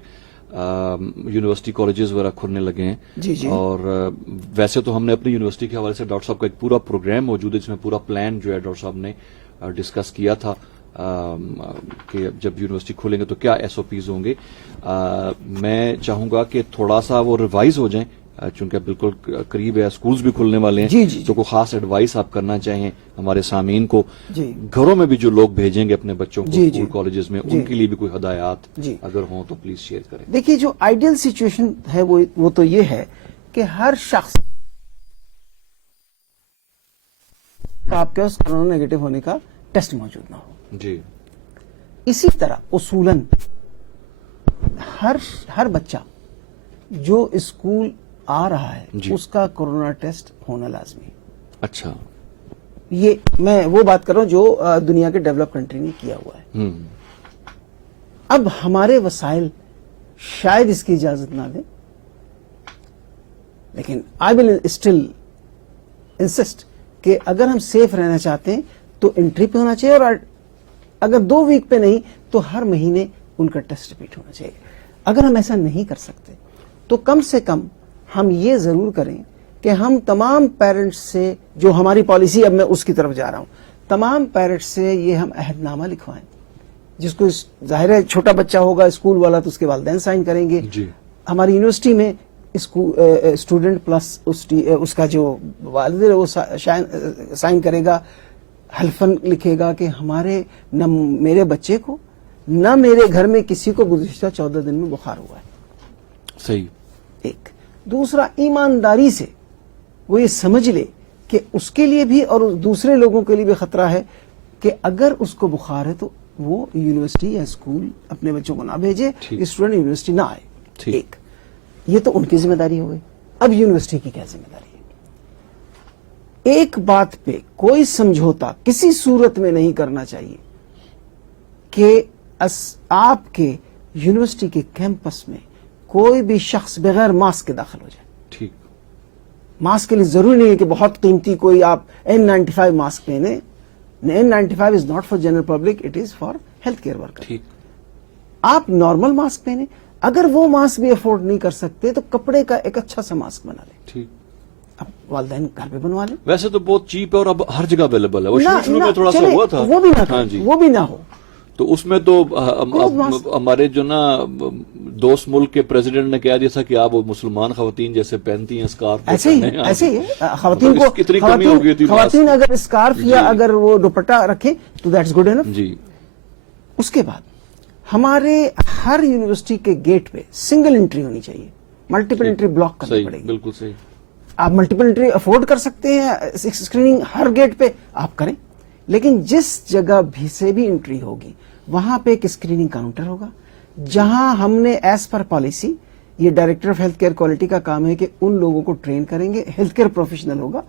یونیورسٹی کالجز وغیرہ کھلنے لگے ہیں. اور ویسے تو ہم نے اپنی یونیورسٹی کے حوالے سے ڈاکٹر صاحب کا ایک پورا پروگرام موجود ہے جس میں پورا پلان جو ہے ڈاکٹر صاحب نے ڈسکس کیا تھا کہ جب یونیورسٹی کھولیں گے تو کیا ایس او پیز ہوں گے. میں چاہوں گا کہ تھوڑا سا وہ ریوائز ہو جائیں چونکہ بالکل قریب ہے، سکولز بھی کھلنے والے ہیں. تو کوئی خاص ایڈوائس آپ کرنا چاہیں ہمارے سامعین کو؟ گھروں میں بھی جو لوگ بھیجیں گے اپنے بچوں کو اسکول کالجز میں، ان کے لیے بھی کوئی ہدایات اگر ہوں تو پلیز شیئر کریں. دیکھیے جو آئیڈیل سچویشن ہے وہ تو یہ ہے کہ ہر شخص آپ کے پاس کورونا نیگیٹو ہونے کا ٹیسٹ موجود نہ ہو. جی. اسی طرح اصولاً ہر بچہ جو اسکول آ رہا ہے اس کا کورونا ٹیسٹ ہونا لازمی ہے. اچھا. یہ میں وہ بات کر رہا ہوں جو دنیا کے ڈیولپ کنٹری نے کیا ہوا ہے. اب ہمارے وسائل شاید اس کی اجازت نہ دیں، لیکن آئی ول اسٹل انسسٹ کہ اگر ہم سیف رہنا چاہتے ہیں تو انٹری پہ ہونا چاہیے، اور اگر 2 ویک پہ نہیں تو ہر مہینے ان کا ٹیسٹ ریپیٹ ہونا چاہیے. اگر ہم ایسا نہیں کر سکتے تو کم سے کم ہم یہ ضرور کریں کہ ہم تمام پیرنٹس سے، جو ہماری پالیسی اب میں اس کی طرف جا رہا ہوں، تمام پیرنٹس سے یہ ہم عہد نامہ لکھوائیں، جس کو ظاہر ہے چھوٹا بچہ ہوگا اسکول والا تو اس کے والدین سائن کریں گے. ہماری یونیورسٹی میں اسٹوڈنٹ پلس اس کا جو والد ہے وہ سائن کرے گا, حلفاً لکھے گا کہ نہ میرے بچے کو نہ میرے گھر میں کسی کو گزشتہ 14 دن میں بخار ہوا ہے. صحیح. ایک دوسرا, ایمانداری سے وہ یہ سمجھ لے کہ اس کے لیے بھی اور دوسرے لوگوں کے لیے بھی خطرہ ہے کہ اگر اس کو بخار ہے تو وہ یونیورسٹی یا اسکول اپنے بچوں کو نہ بھیجے, اسٹوڈنٹ یونیورسٹی نہ آئے. ایک یہ تو ان کی ذمہ داری ہو گئی. اب یونیورسٹی کی کیا ذمہ داری ہے؟ ایک بات پہ کوئی سمجھوتا کسی صورت میں نہیں کرنا چاہیے کہ آپ کے یونیورسٹی کے کیمپس میں کوئی بھی شخص بغیر ماسک کے داخل ہو جائے. ٹھیک. ماسک کے لیے ضروری نہیں ہے کہ بہت قیمتی کوئی آپ N95 ماسک پہنے. N95 is not for general public, it is for health care worker. ٹھیک. آپ نارمل ماسک پہنے. اگر وہ ماسک بھی افورڈ نہیں کر سکتے تو کپڑے کا ایک اچھا سا ماسک بنا لیں. ٹھیک. اب والدین گھر پہ بنوا لیں. ویسے تو بہت چیپ ہے اور اب ہر جگہ اویلیبل ہے. وہ شروع میں تھوڑا سا چلے, ہوا تھا, وہ بھی نہ ہاں کریں, جی, وہ بھی نہ ہو. تو اس میں تو ہمارے جو نا دوست ملک کے پریزیڈنٹ نے کہہ دیا تھا کہ آپ وہ مسلمان خواتین جیسے پہنتی ہیں اسکارف. ایسے ہی خواتین کو, اتنی کمی ہو گئی تھی. خواتین اگر اسکارف یا اگر وہ دوپٹہ رکھے تو دیٹس گڈ انف. جی. اس کے بعد ہمارے ہر یونیورسٹی کے گیٹ پہ سنگل انٹری ہونی چاہیے. ملٹیپل انٹری بلاک کرنی پڑے گی. بالکل صحیح. آپ ملٹیپل انٹری افورڈ کر سکتے ہیں, اسکریننگ ہر گیٹ پہ آپ کریں, لیکن جس جگہ بھی سے بھی انٹری ہوگی وہاں پہ ایک اسکریننگ کاؤنٹر ہوگا جہاں ہم نے ایز پر پالیسی, یہ director of health care quality کا کام ہے کہ ان لوگوں کو ٹرین کریں گے. ہیلتھ کیئر پروفیشنل ہوگا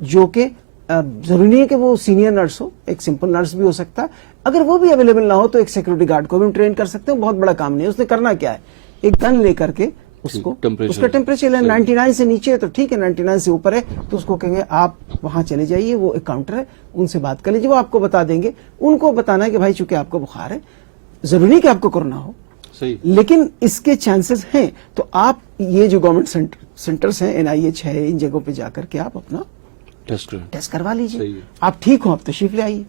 جو کہ ضروری نہیں ہے کہ وہ سینئر نرس ہو, ایک سمپل نرس بھی ہو سکتا ہے. اگر وہ بھی اویلیبل نہ ہو تو ایک سیکورٹی گارڈ کو بھی ٹرین کر سکتے ہیں. بہت بڑا کام نہیں ہے. اس نے کرنا کیا ہے, ایک گن لے کر کے اس کا ٹیمپریچر 99 سے نیچے ہے تو ٹھیک ہے, 99 سے اوپر ہے تو اس کو کہیں گے آپ وہاں چلے جائیے, وہ ایک کاؤنٹر ہے, ان سے بات کر لیجیے, وہ آپ کو بتا دیں گے. ان کو بتانا ہے کہ بھائی چونکہ آپ کو بخار ہے, ضروری نہیں کہ آپ کو کورونا ہو, لیکن اس کے چانسز ہیں, تو آپ یہ جو گورنمنٹ سینٹرز ہیں, NIH ہے, ان جگہوں پہ جا کر کے آپ اپنا ٹیسٹ کروا لیجیے. آپ ٹھیک ہو آپ تشریف لے آئیے.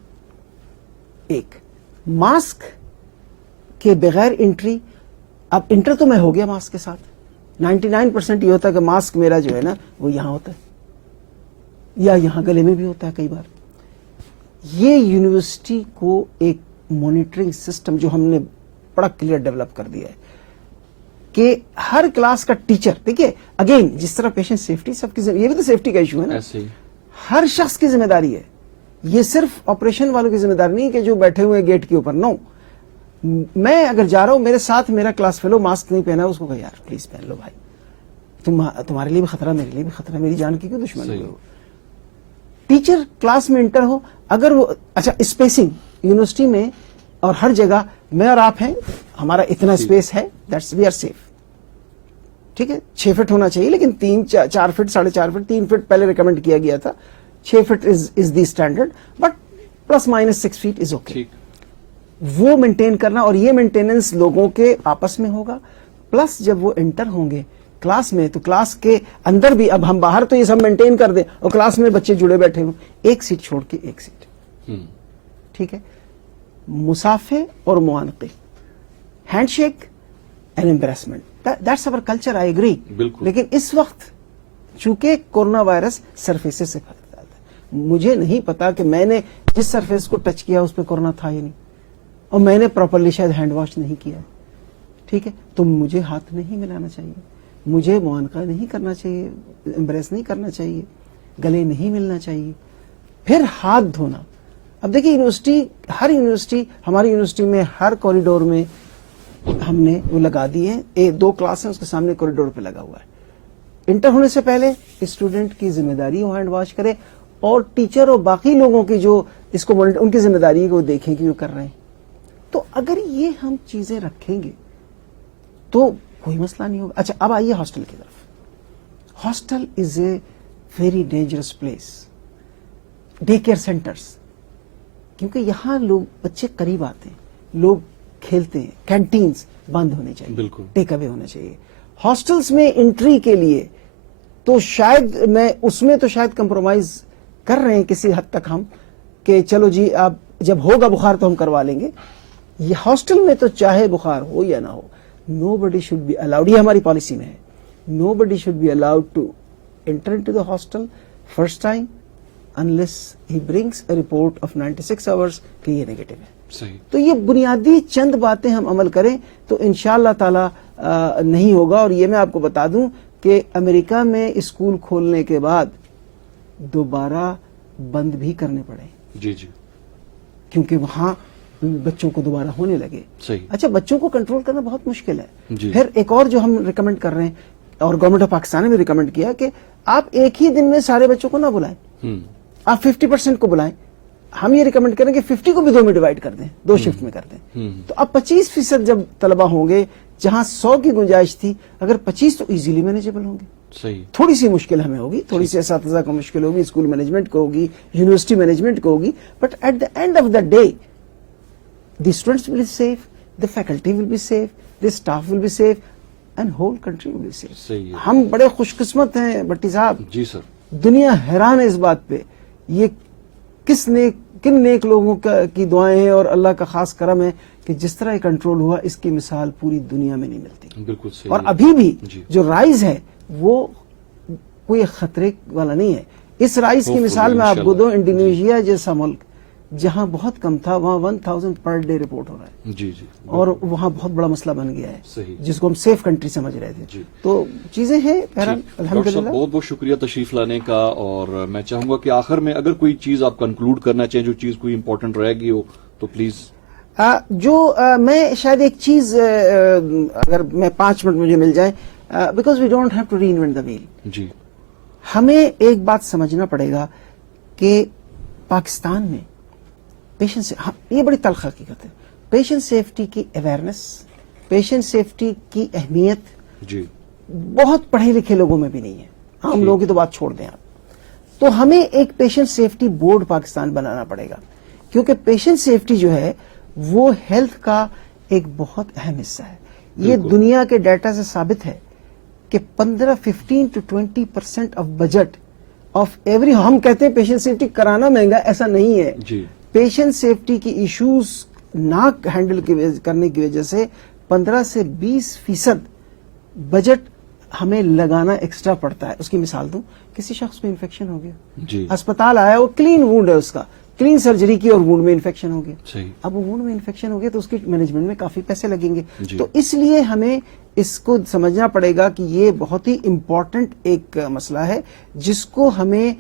ایک ماسک کے بغیر انٹری, اب انٹر تو میں ہو گیا ماسک کے ساتھ, 99% یہ ہوتا ہے کہ ماسک میرا جو ہے نا وہ یہاں ہوتا ہے یا یہاں گلے میں بھی ہوتا ہے کئی بار. یہ یونیورسٹی کو ایک مانیٹرنگ سسٹم جو ہم نے بڑا کلیئر ڈیولپ کر دیا ہے کہ ہر کلاس کا ٹیچر, دیکھیے اگین جس طرح پیشنٹ سیفٹی سب کی, یہ بھی تو سیفٹی کا ایشو ہے نا, ہر شخص کی ذمہ داری ہے. یہ صرف آپریشن والوں کی ذمہ داری نہیں کہ جو بیٹھے ہوئے گیٹ کے اوپر. نو, میں اگر جا رہا ہوں میرے ساتھ میرا کلاس فیلو ماسک نہیں پہنا, اس کو کہا یار پلیز پہن لو بھائی, تمہارے لیے بھی خطرہ, میرے لیے بھی خطرہ, میری جان کی کیوں دشمن ہو. ٹیچر کلاس میں انٹر ہو, اگر وہ اچھا اسپیسنگ یونیورسٹی میں اور ہر جگہ میں اور آپ ہیں, ہمارا اتنا اسپیس ہے, دیٹس وی آر سیف. ٹھیک ہے, 6 فٹ ہونا چاہیے, لیکن 4 فٹ 4.5 فٹ 3 فٹ پہلے ریکمینڈ کیا گیا تھا. 6 feet is the standard, but plus minus 6 feet is okay. وہ مینٹین کرنا, اور یہ مینٹیننس لوگوں کے آپس میں ہوگا. پلس جب وہ انٹر ہوں گے کلاس میں تو کلاس کے اندر بھی, اب ہم باہر تو یہ سب مینٹین کر دیں اور کلاس میں بچے جڑے بیٹھے ہوں, ایک سیٹ چھوڑ کے ایک سیٹ. ٹھیک ہے, مسافے اور معانقے, hand shake and embracement, that's our culture, I agree. لیکن اس وقت چونکہ کورونا وائرس سرفیسز سے پھیلتا ہے, مجھے نہیں پتا کہ میں نے جس سرفیس کو ٹچ کیا اس پہ کورونا تھا یا نہیں, اور میں نے پراپرلی شاید ہینڈ واش نہیں کیا. ٹھیک ہے, تو مجھے ہاتھ نہیں ملانا چاہیے, مجھے معانقہ نہیں کرنا چاہیے, امبریس نہیں کرنا چاہیے, گلے نہیں ملنا چاہیے, پھر ہاتھ دھونا. اب دیکھیے یونیورسٹی, ہر یونیورسٹی, ہماری یونیورسٹی میں ہر کوریڈور میں ہم نے وہ لگا دی ہیں, 2 کلاس ہیں اس کے سامنے کوریڈور پہ لگا ہوا ہے. انٹر ہونے سے پہلے اسٹوڈنٹ کی ذمہ داری وہ ہینڈ واش کرے, اور ٹیچر اور باقی لوگوں کی جو اس کو ان کی ذمہ داری ہے کہ وہ دیکھیں کہ وہ کر رہے ہیں. تو اگر یہ ہم چیزیں رکھیں گے تو کوئی مسئلہ نہیں ہوگا. اچھا, اب آئیے ہاسٹل کی طرف. Hostel is a very dangerous place. Day care centres, کیونکہ یہاں لوگ, بچے قریب آتے ہیں, لوگ کھیلتے ہیں, کینٹینز بند ہونے چاہیے, بالکل ٹیک اوے ہونا چاہیے. ہاسٹلز میں انٹری کے لیے تو شاید اس میں تو شاید کمپرومائز کر رہے ہیں کسی حد تک ہم, کہ چلو جی آپ جب ہوگا بخار تو ہم کروا لیں گے. یہ ہاسٹل میں تو چاہے بخار ہو یا نہ ہو, نو بڈی شوڈ بی الاؤڈ, یہ ہماری پالیسی میں ہے nobody should be allowed to enter into the hostel first time unless he brings a report of 96 hours کہ یہ نیگیٹو ہے. صحیح. تو یہ بنیادی چند باتیں ہم عمل کریں تو انشاءاللہ تعالی نہیں ہوگا. اور یہ میں آپ کو بتا دوں کہ امریکہ میں اسکول کھولنے کے بعد دوبارہ بند بھی کرنے پڑے. جی جی. کیونکہ وہاں بچوں کو دوبارہ ہونے لگے. صحیح. اچھا بچوں کو کنٹرول کرنا بہت مشکل ہے. جی. پھر ایک اور جو ہم ریکمینڈ کر رہے ہیں اور گورنمنٹ آف پاکستان نے بھی ریکمینڈ کیا کہ آپ ایک ہی دن میں سارے بچوں کو نہ بلائیں, آپ 50% کو بلائیں. ہم یہ ریکمینڈ کریں کہ 50 کو بھی 2 میں ڈیوائڈ کر دیں, 2 شفٹ میں کر دیں. تو اب 25% جب طلبہ ہوں گے جہاں 100 کی گنجائش تھی, اگر 25 تو ایزیلی مینیجبل ہوں گے. صحیح. تھوڑی سی مشکل ہمیں ہوگی, تھوڑی سی اساتذہ کو مشکل ہوگی, اسکول مینجمنٹ کو ہوگی, یونیورسٹی مینجمنٹ کو ہوگی, but at the end of the day the students will be safe, the faculty will be safe, the staff will be safe, and whole country will be safe. صحیح ہے. ہم بڑے خوش قسمت ہیں بٹی صاحب. جی سر. دنیا حیران ہے اس بات پہ, یہ کن نیک لوگوں کی دعائیں ہیں اور اللہ کا خاص کرم ہے کہ جس طرح یہ کنٹرول ہوا, اس کی مثال پوری دنیا میں نہیں ملتی. بالکل صحیح. اور ابھی بھی جی. جو رائز ہے وہ کوئی خطرے والا نہیں ہے. اس رائز کی مثال میں آپ کو دوں, انڈونیشیا جیسا ملک جہاں بہت کم تھا وہاں 1000 پر ڈے رپورٹ ہو رہا ہے. جی جی. اور وہاں بہت بڑا مسئلہ بن گیا ہے. صحیح. جس کو ہم سیف کنٹری سمجھ رہے تھے. جی. تو چیزیں ہیں بہرحال الحمدللہ. بہت بہت شکریہ تشریف لانے کا, اور میں چاہوں گا کہ آخر میں اگر کوئی چیز آپ کنکلوڈ کرنا چاہیں, جو چیز کوئی امپورٹنٹ رہ گئی ہو تو پلیز. میں شاید ایک چیز اگر میں 5 منٹ مجھے مل جائے, because we don't have to reinvent the wheel. جی. ہمیں ایک بات سمجھنا پڑے گا کہ پاکستان میں پیشنٹ, یہ بڑی تلخ حقیقت ہے, پیشنٹ سیفٹی کی اویئرنیس, پیشنٹ سیفٹی کی اہمیت جی بہت پڑھے لکھے لوگوں میں بھی نہیں ہے. عام لوگوں کی تو بات چھوڑ دیں آپ. تو ہمیں ایک پیشنٹ سیفٹی بورڈ پاکستان بنانا پڑے گا, کیونکہ پیشنٹ سیفٹی جو ہے وہ ہیلتھ کا ایک بہت اہم حصہ ہے. یہ دنیا کے ڈیٹا سے ثابت ہے کہ 15 to 20% of budget of every, ہم کہتے ہیں پیشنٹ سیفٹی کرانا مہنگا, ایسا نہیں ہے. جی. پیشنٹ سیفٹی کی ایشوز نہ ہینڈل کرنے کی وجہ سے 15 سے 20% بجٹ ہمیں لگانا ایکسٹرا پڑتا ہے. اس کی مثال دوں, کسی شخص کو انفیکشن ہو گیا, جی. اسپتال آیا, وہ کلین وونڈ ہے, اس کا کلین سرجری کی اور وونڈ میں انفیکشن ہو گیا. صحیح. اب وہ وونڈ میں انفیکشن ہو گیا تو اس کی مینجمنٹ میں کافی پیسے لگیں گے. جی. تو اس لیے ہمیں اس کو سمجھنا پڑے گا کہ یہ بہت ہی امپورٹنٹ ایک مسئلہ ہے جس کو ہمیں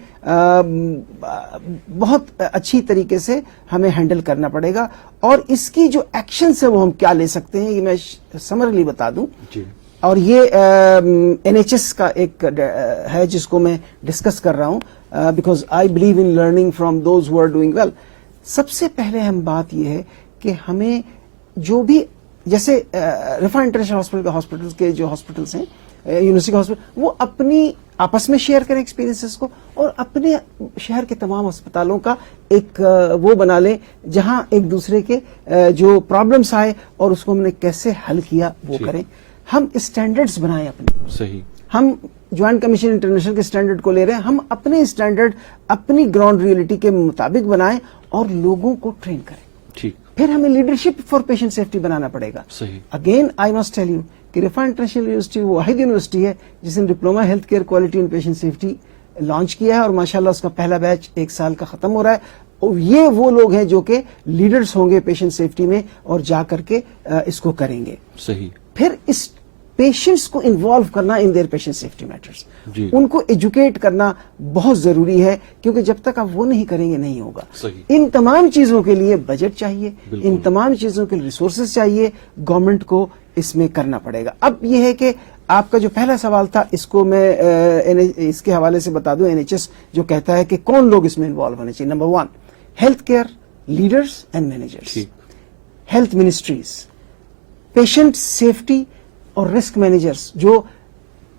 بہت اچھی طریقے سے ہمیں ہینڈل کرنا پڑے گا. اور اس کی جو ایکشنز ہے وہ ہم کیا لے سکتے ہیں, یہ میں سمرلی بتا دوں. جی. اور یہ NHS کا ایک ہے جس کو میں ڈسکس کر رہا ہوں, because I believe in learning from those who are doing well. سب سے پہلے ہم بات یہ ہے کہ ہمیں جو بھی, جیسے رفا انٹرنیشنل ہاسپٹل کے ہاسپٹل کے جو ہاسپٹلس ہیں, یونیورسٹی کے ہاسپٹل, وہ اپنی آپس میں شیئر کریں ایکسپیرینسز کو, اور اپنے شہر کے تمام اسپتالوں کا ایک وہ بنا لیں جہاں ایک دوسرے کے جو پرابلمس آئے اور اس کو ہم نے کیسے حل کیا وہ کریں. ہم اسٹینڈرڈز بنائیں اپنے. صحیح. ہم جوائنٹ کمیشن انٹرنیشنل کے اسٹینڈرڈ کو لے رہے ہیں, ہم اپنے اسٹینڈرڈ اپنی گراؤنڈ ریئلٹی کے مطابق بنائیں اور لوگوں کو ٹرین کریں. ٹھیک. پھر ہمیں لیڈرشپ فار پیشنٹ سیفٹی بنانا پڑے گا. صحیح. Again I must tell you کہ رفا انٹرنیشنل یونیورسٹی وہ واحد یونیورسٹی ہے جس نے diploma health care quality and patient safety launch کیا ہے, اور ماشاءاللہ اس کا پہلا بیچ 1 سال کا ختم ہو رہا ہے. اور یہ وہ لوگ ہیں جو کہ لیڈرز ہوں گے پیشنٹ سیفٹی میں اور جا کر کے اس کو کریں گے. صحیح. پھر اس پیشنٹس کو انوالو کرنا in their patient safety matters, جی. ان کو ایجوکیٹ کرنا بہت ضروری ہے, کیونکہ جب تک آپ وہ نہیں کریں گے نہیں ہوگا. صحیح. ان تمام چیزوں کے لیے بجٹ چاہیے, ان تمام چیزوں کے لیے ریسورسز چاہیے, گورنمنٹ کو اس میں کرنا پڑے گا. اب یہ ہے کہ آپ کا جو پہلا سوال تھا اس کو میں اس کے حوالے سے بتا دوں. NHS جو کہتا ہے کہ کون لوگ اس میں انوالو ہونے چاہیے. Number 1 health care leaders and managers, health ministries, patient safety اور رسک مینیجرز جو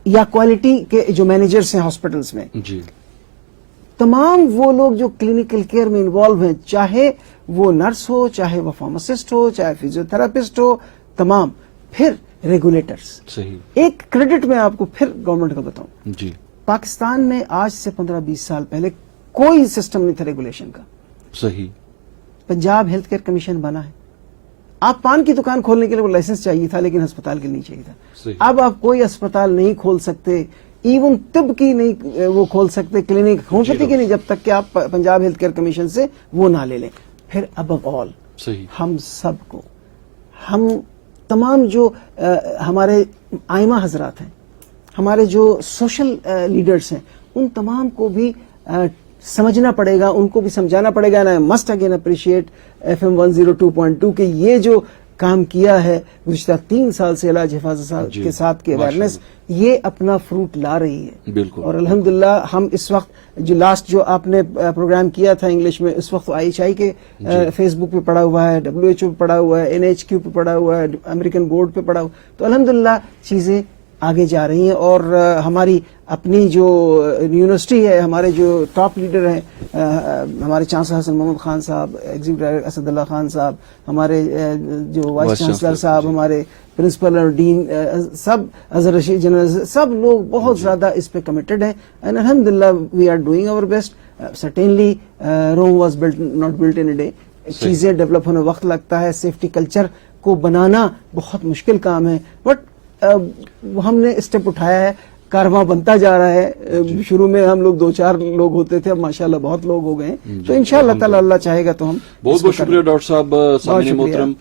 یا کوالٹی کے جو مینیجرز ہیں ہاسپٹلس میں. جی. تمام وہ لوگ جو کلینکل کیئر میں انوالو ہیں, چاہے وہ نرس ہو, چاہے وہ فارماسسٹ ہو, چاہے فزیو تھراپسٹ ہو, تمام. پھر ریگولیٹرز. صحیح. ایک کریڈٹ میں آپ کو پھر گورنمنٹ کا بتاؤں. جی. پاکستان میں آج سے 15-20 سال پہلے کوئی سسٹم نہیں تھا ریگولیشن کا. صحیح. پنجاب ہیلتھ کیئر کمیشن بنا ہے, آپ پان کی دکان کھولنے کے لیے وہ لائسنس چاہیے تھا لیکن ہسپتال کے لیے نہیں چاہیے تھا. صحیح. اب آپ کوئی اسپتال نہیں کھول سکتے, ایون طب کی نہیں وہ کھول سکتے, کلینک ہومیوپیتھی کی نہیں, جب تک کہ آپ پنجاب ہیلتھ کیئر کمیشن سے وہ نہ لے لیں. پھر ابو آل صحیح. ہم سب کو, ہم تمام جو ہمارے آئمہ حضرات ہیں, ہمارے جو سوشل لیڈرز ہیں, ان تمام کو بھی سمجھنا پڑے گا, ان کو بھی سمجھانا پڑے گا. نا مسٹ اگین اپریشیٹ FM 102.2 کہ یہ جو کام کیا ہے گزشتہ 3 سال سے علاج حفاظت کے ساتھ کی اویئرنیس, یہ اپنا فروٹ لا رہی ہے. بالکل. اور الحمدللہ ہم اس وقت جو لاسٹ جو آپ نے پروگرام کیا تھا انگلش میں, اس وقت IHI کے فیس بک پہ پڑا ہوا ہے, WHO پہ پڑا ہوا ہے, NHQ پہ پڑا ہوا ہے, امریکن بورڈ پہ پڑا ہوا, تو الحمدللہ چیزیں آگے جا رہی ہیں. اور ہماری اپنی جو یونیورسٹی ہے, ہمارے جو ٹاپ لیڈر ہیں, ہمارے چانسلر حسن Muhammad Khan sahib, executive director Asadullah Khan sahib, ہمارے جو وائس چانسلر صاحب, ہمارے پرنسپل اور ڈین, سب اظہر رشید جنرل, سب لوگ بہت زیادہ اس پہ کمیٹڈ ہیں. اینڈ الحمدللہ we are doing our best. Certainly Rome was built not built in a day. چیزیں ڈیولپ ہونے وقت لگتا ہے, سیفٹی کلچر کو بنانا بہت مشکل کام ہے, بٹ ہم نے اسٹیپ اٹھایا ہے, کارواں بنتا جا رہا ہے. شروع میں ہم لوگ 2-4 لوگ ہوتے تھے, اب ماشاءاللہ بہت لوگ ہو گئے ہیں. تو انشاءاللہ تعالی اللہ چاہے گا تو ہم. بہت بہت شکریہ ڈاکٹر صاحب. سامعین محترم,